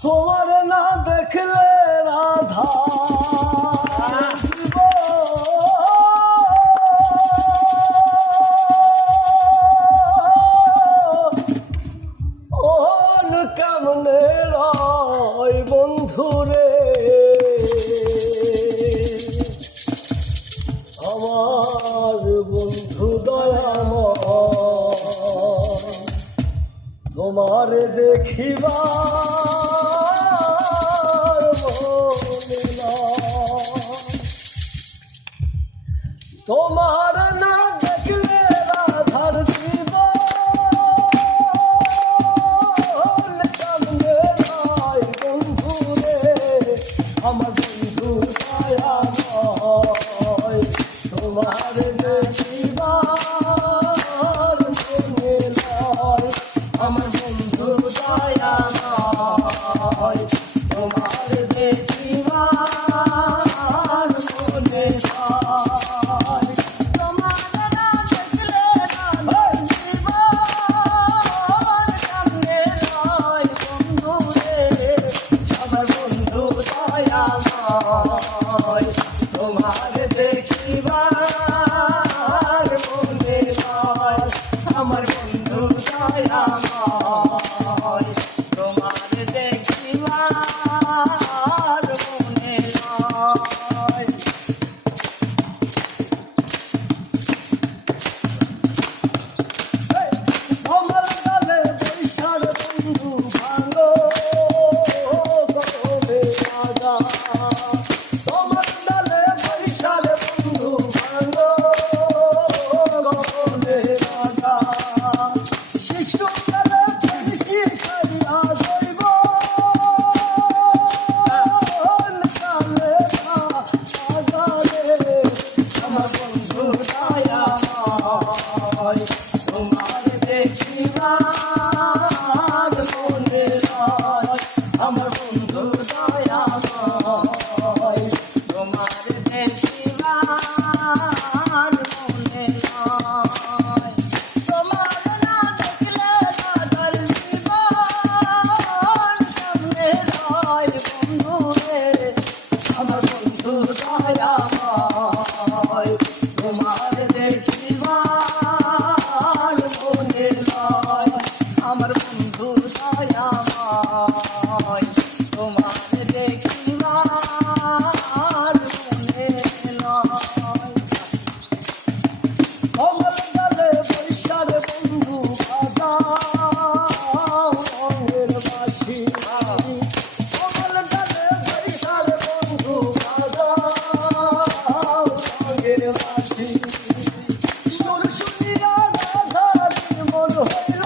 তোমার না দেখলে রাধা ওন কেমনে রয় বন্ধুরে আমার বন্ধু দয়াময় তোমার দেখিবা তোমার না দেখলে রাধার জীব কেমনে নয় বন্ধুরে আমার বন্ধু দয়াময় তোমার দেখিবার মনে নয় আমার বন্ধু দয়াময় তোমার দেখিবার মনে নয় তোমার দেখিবার মনে নয় আমার বন্ধু দয়াময় তোমার দেখিবার মনে নয় আমার গালে বৈশার বন্ধু ভালো গবে রাজা তোমার দেখিবার মনে নয় আমার বন্ধু দয়াময় তোমার দেখিবার মনে নয় তোমার না দেখলে রাধার জীবন কেমনে নয় বন্ধুরে আমার বন্ধু দয়াময় তোমার দেখিবার মনে নয় আমার বন্ধু দয়াময় তোমার দেখিবার মনে নয় কমল গালে বৈশার বন্ধু বাজাও রঙের বাঁশি কমল গালে বৈশার বন্ধু বাজাও রঙের বাঁশি সুর শুনিয়া রাধার মন হইল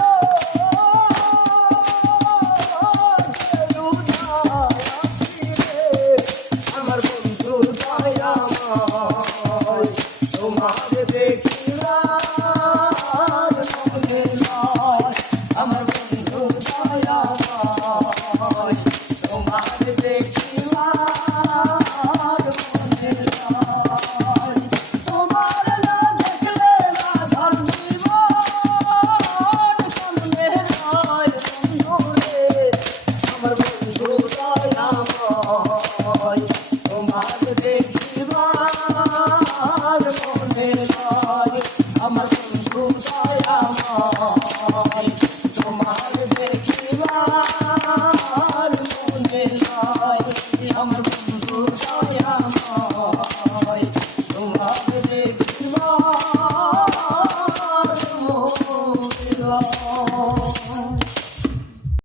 আমার বন্ধু দয়াময় তোমার দেখিবার মনে নয় আমার বন্ধু দয়াময় তোমার দেখিবার মনে নয় তোমার না দেখলে রাধার জীবন কেমনে নয় বন্ধুরে আমার বন্ধু দয়াময় তোমার দেখিবার মনে নয় আমার বন্ধু দয়াময় তোমার দেখিবার মনে নয় আমার বন্ধু দয়াময়